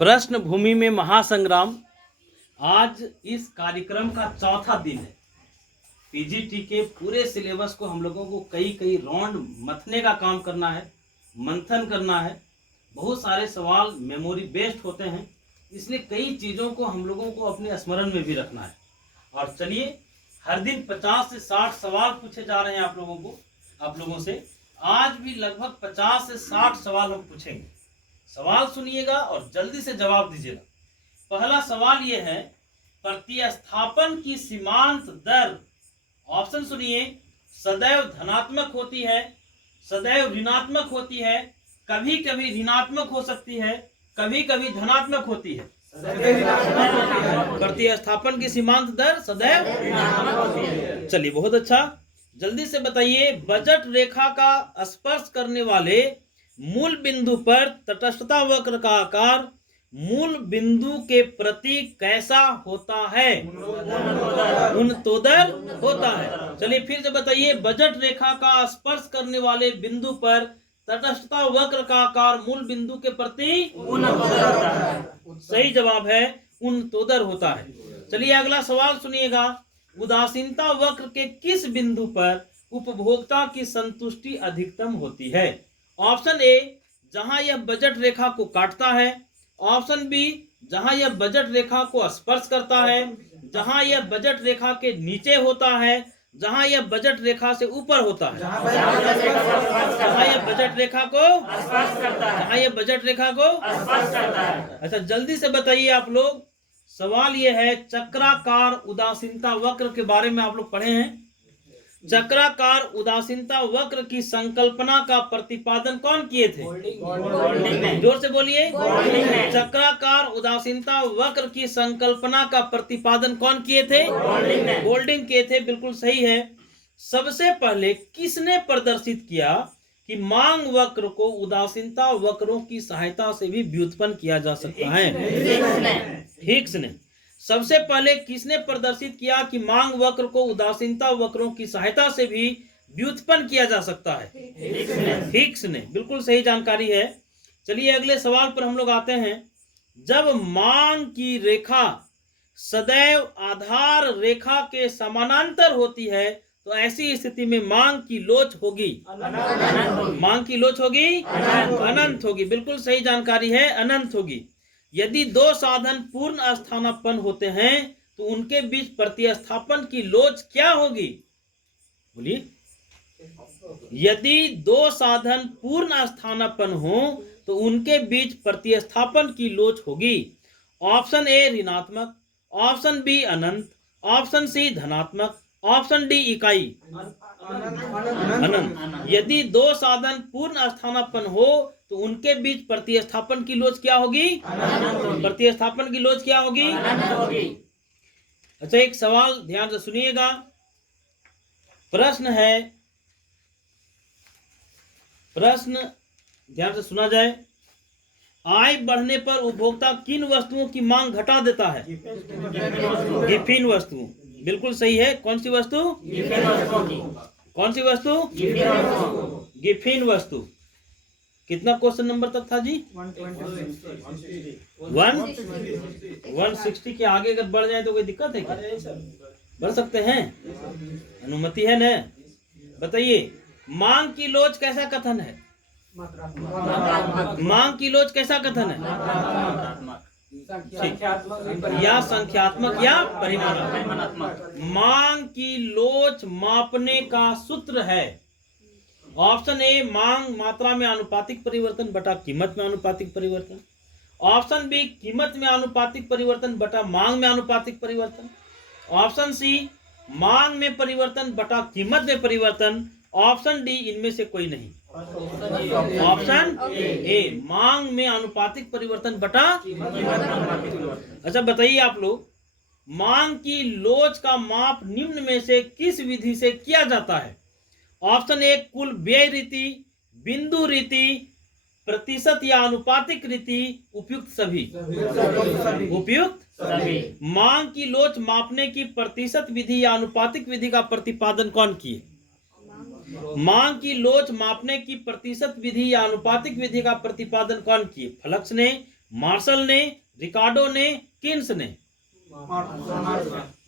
प्रश्न भूमि में महासंग्राम। आज इस कार्यक्रम का चौथा दिन है। पीजीटी के पूरे सिलेबस को हम लोगों को कई राउंड मथने का काम करना है, मंथन करना है। बहुत सारे सवाल मेमोरी बेस्ड होते हैं, इसलिए कई चीज़ों को हम लोगों को अपने स्मरण में भी रखना है। और चलिए, हर दिन 50 से 60 सवाल पूछे जा रहे हैं आप लोगों से। आज भी लगभग 50 से 60 सवाल हम पूछेंगे। सवाल सुनिएगा और जल्दी से जवाब दीजिएगा। पहला सवाल यह है, प्रतिस्थापन की सीमांत दर, ऑप्शन सुनिए, सदैव धनात्मक होती है, सदैव ऋणात्मक होती है, कभी कभी ऋणात्मक हो सकती है, कभी कभी धनात्मक होती है। प्रतिस्थापन की सीमांत दर सदैव ऋणात्मक होती है। चलिए, बहुत अच्छा, जल्दी से बताइए। बजट रेखा का स्पर्श करने वाले मूल बिंदु पर तटस्थता वक्र का आकार मूल बिंदु के प्रति कैसा होता है? उन्नतोदर होता है। चलिए फिर से बताइए, बजट रेखा का स्पर्श करने वाले बिंदु पर तटस्थता वक्र का आकार मूल बिंदु के प्रति उन्नतोदर होता है। सही जवाब है, उन्नतोदर होता है। चलिए अगला सवाल सुनिएगा। उदासीनता वक्र के किस बिंदु पर उपभोक्ता की संतुष्टि अधिकतम होती है? ऑप्शन ए, जहां यह बजट रेखा को काटता है। ऑप्शन बी, जहां यह बजट रेखा को स्पर्श करता है। जहां यह बजट रेखा के नीचे होता है। जहां यह बजट रेखा से ऊपर होता है। जहां यह बजट रेखा को स्पर्श करता है। जहां यह बजट रेखा को स्पर्श करता है। अच्छा, जल्दी से बताइए आप लोग। सवाल यह है, चक्राकार उदासीनता वक्र के बारे में आप लोग पढ़े हैं। चक्राकार उदासीनता वक्र की संकल्पना का प्रतिपादन कौन किए थे? गोल्डिंग ने। जोर से बोलिए। चक्राकार उदासीनता वक्र की संकल्पना का प्रतिपादन कौन किए थे? गोल्डिंग किए थे। बिल्कुल सही है। सबसे पहले किसने प्रदर्शित किया कि मांग वक्र को उदासीनता वक्रों की सहायता से भी व्युत्पन्न किया जा सकता है? हिग्स ने। सबसे पहले किसने प्रदर्शित किया कि मांग वक्र को उदासीनता वक्रों की सहायता से भी व्युत्पन्न किया जा सकता है? हिग्स ने। बिल्कुल सही जानकारी है। चलिए अगले सवाल पर हम लोग आते हैं। जब मांग की रेखा सदैव आधार रेखा के समानांतर होती है तो ऐसी स्थिति में मांग की लोच होगी। मांग की लोच होगी, अनंत होगी। बिल्कुल सही जानकारी है, अनंत होगी। यदि दो साधन पूर्ण स्थानापन्न होते हैं तो उनके बीच प्रतिस्थापन की लोच क्या होगी? बोलिए। यदि दो साधन पूर्ण स्थानापन्न हो तो उनके बीच प्रतिस्थापन की लोच होगी। ऑप्शन ए ऋणात्मक, ऑप्शन बी अनंत, ऑप्शन सी धनात्मक, ऑप्शन डी इकाई। अनंत। यदि दो साधन पूर्ण स्थानापन्न हो तो उनके बीच प्रतिस्थापन की लोच क्या होगी? प्रतिस्थापन की लोच क्या होगी? अच्छा, एक सवाल ध्यान से सुनिएगा। प्रश्न है, प्रश्न ध्यान से सुना जाए। आय बढ़ने पर उपभोक्ता किन वस्तुओं की मांग घटा देता है? गिफिन वस्तुओं। बिल्कुल सही है। कौन सी वस्तु? कौन सी वस्तु? गिफिन वस्तु। कितना क्वेश्चन नंबर तक था जी? 160 के आगे अगर बढ़ जाए तो कोई दिक्कत है क्या? बढ़ सकते हैं, अनुमति है न? बताइए, मांग की लोच कैसा कथन है? मांग की लोच कैसा कथन है? या संख्यात्मक या परिमाणात्मक। मांग की लोच मापने का सूत्र है। ऑप्शन ए, मांग मात्रा में आनुपातिक परिवर्तन बटा कीमत में आनुपातिक परिवर्तन। ऑप्शन बी, कीमत में आनुपातिक परिवर्तन बटा मांग में आनुपातिक परिवर्तन। ऑप्शन सी, मांग में परिवर्तन बटा कीमत में परिवर्तन। ऑप्शन डी, इनमें से कोई नहीं। ऑप्शन ए, मांग में आनुपातिक परिवर्तन बटा। अच्छा बताइए आप लोग, मांग की लोच का माप निम्न में से किस विधि से किया जाता है? ऑप्शन ए, कुल व्यय रीति, बिंदु रीति, प्रतिशत या आनुपातिक रीति, उपयुक्त सभी। उपयुक्त सभी। मांग की लोच मापने की प्रतिशत विधि या आनुपातिक विधि का प्रतिपादन कौन किए? मांग की लोच मापने की प्रतिशत विधि या आनुपातिक विधि का प्रतिपादन कौन किए? फलक्स ने, मार्शल ने, रिकार्डो ने, किन्स ने?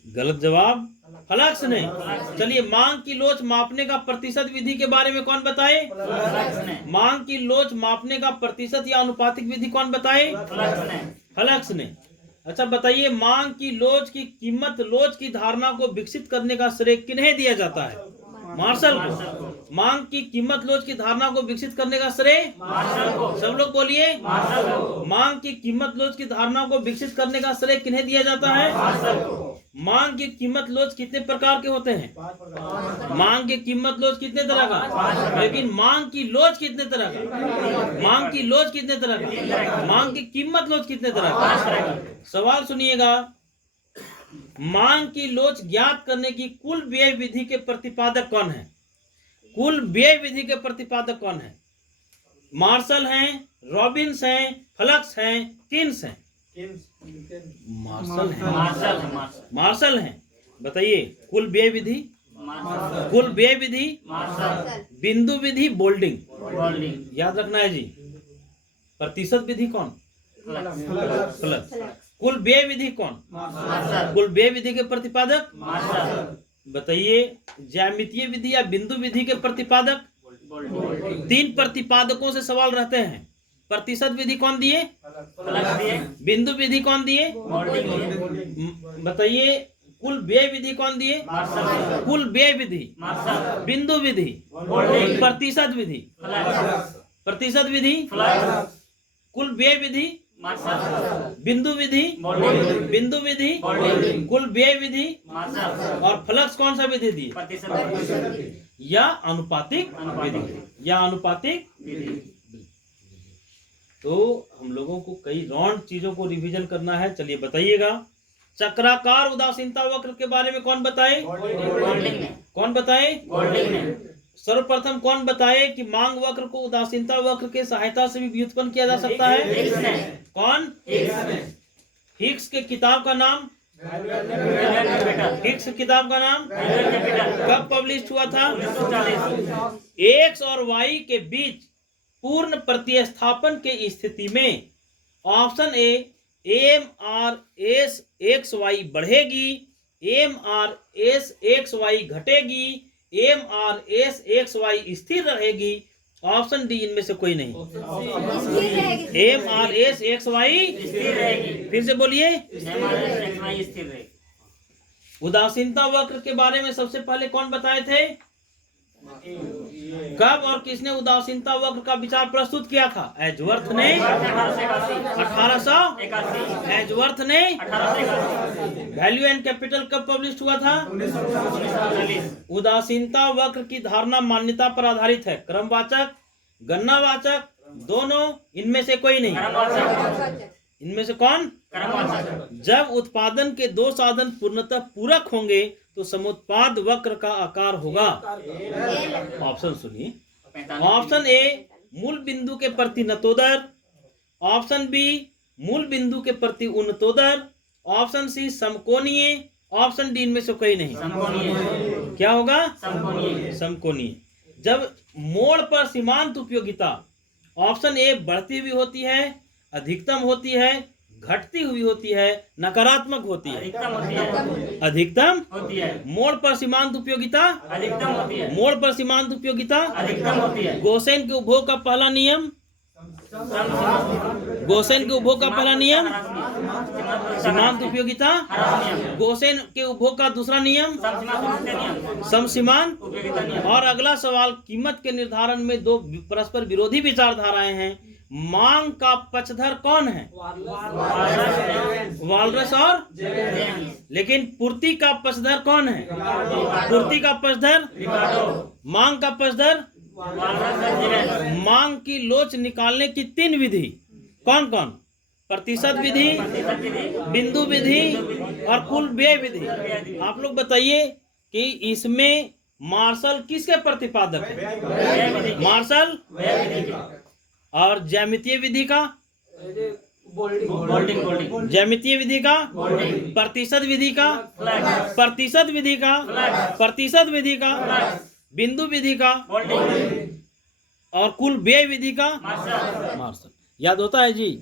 गलत जवाब, फ्लक्स ने। चलिए, मांग की लोच मापने का प्रतिशत विधि के बारे में कौन बताए? मांग की लोच मापने का प्रतिशत या अनुपातिक विधि कौन बताए? फ्लक्स ने। अच्छा बताइए, मांग की लोच की कीमत लोच की धारणा को विकसित करने का श्रेय किन्हें दिया जाता है? मार्शल को। मांग की कीमत लोच की धारणा को विकसित करने का श्रेय मार्शल को। सब लोग बोलिए, मार्शल को। मांग की कीमत लोच की धारणा को विकसित करने का श्रेय किन्हें दिया जाता है? मार्शल को। मांग की कीमत लोच कितने प्रकार के होते हैं? मांग की कीमत लोच कितने तरह का? लेकिन मांग की लोच कितने तरह का? मांग की लोच कितने तरह का? मांग की कीमत लोच कितने तरह का? सवाल सुनिएगा, मांग की लोच ज्ञात करने की कुल व्यय विधि के प्रतिपादक कौन है? कुल व्यय विधि के प्रतिपादक कौन है? मार्शल हैं, रॉबिन्स हैं, फ्लक्स हैं, किन्स हैं? मार्शल हैं। मार्शल हैं। बताइए, कुल व्यय विधि? कुल व्यय विधि, बिंदु विधि, बोल्डिंग। याद रखना है जी। प्रतिशत विधि कौन? फ्लक्स। कुल व्यय विधि कौन? कुल व्यय विधि के प्रतिपादक? बताइए, ज्यामितीय विधि या बिंदु विधि के प्रतिपादक? तीन प्रतिपादकों से सवाल रहते हैं। प्रतिशत विधि कौन दिए? बिंदु विधि कौन दिए? बताइए, कुल व्यय विधि कौन दिए? कुल व्यय विधि, बिंदु विधि, प्रतिशत विधि। प्रतिशत विधि, कुल व्यय विधि, बिंदु विधि, बिंदु विधि, कुल व्यय विधि, और फ्लक्स कौन सा विधि दिए? या अनुपातिक विधि, या अनुपातिक विधि। तो हम लोगों को कई राउंड चीजों को रिवीजन करना है। चलिए बताइएगा, चक्राकार उदासीनता वक्र के बारे में कौन बताए? कौन बताए? सर्वप्रथम कौन बताए कि मांग वक्र को उदासीनता वक्र के सहायता से भी व्युत्पन्न किया जा सकता है? कौन? हिक्स के किताब का नाम? हिक्स किताब का नाम कब पब्लिश हुआ था? एक्स और वाई के बीच पूर्ण प्रतिस्थापन के स्थिति में option A, M R S X Y बढ़ेगी, M R S X Y घटेगी, M R S X Y स्थिर रहेगी। ऑप्शन डी इनमें से कोई नहीं। M R S X Y स्थिर रहेगी। फिर से बोलिए, स्थिर रहेगी। उदासीनता वक्र के बारे में सबसे पहले कौन बताए थे? कब और किसने उदासीनता वक्र का विचार प्रस्तुत किया था? एजवर्थ ने 1881। एजवर्थ ने वैल्यू एंड कैपिटल कब पब्लिश हुआ था? उदासीनता वक्र की धारणा मान्यता पर आधारित है। क्रमवाचक, गणनावाचक, दोनों? इनमें से कोई नहीं। इनमें से कौन? जब उत्पादन के दो साधन पूर्णतः पूरक होंगे तो समुत्पाद वक्र का आकार होगा। ऑप्शन सुनिए, ऑप्शन ए, मूल बिंदु के प्रति नतोदर, ऑप्शन बी, मूल बिंदु के प्रति उन्नतोदर, ऑप्शन सी, समकोणीय, ऑप्शन डी इनमें से कोई नहीं। क्या होगा? समकोणीय। जब मोड़ पर सीमांत उपयोगिता ऑप्शन ए बढ़ती हुई होती है, अधिकतम होती है, घटती हुई होती है, नकारात्मक होती है? अधिकतम होती है। मोड़ पर सीमांत उपयोगिता अधिकतम होती है। मोड़ पर सीमांत उपयोगिता अधिकतम होती है। गोसेन के उपभोग का पहला नियम? गोसेन के उपभोग का पहला नियम सीमांत उपयोगिता। गोसेन के उपभोग का दूसरा नियम समसीमांत। और अगला सवाल, कीमत के निर्धारण में दो परस्पर विरोधी विचारधाराएं हैं। मांग का पक्षधर कौन है? वालरस और लेकिन पूर्ति का पक्षधर कौन है? पूर्ति का पक्षधर मांग का पक्षधर। मांग की लोच निकालने की तीन विधि कौन कौन? प्रतिशत विधि, बिंदु विधि और कुल व्यय विधि। आप लोग बताइए कि इसमें मार्शल किसके प्रतिपादक है? मार्शल। और ज्यामितीय विधि का? ज्यामितीय विधि का? प्रतिशत विधि का? प्रतिशत विधि का? प्रतिशत विधि का? बिंदु विधि का? और कुल व्यय विधि का? मार्शल। याद होता है जी?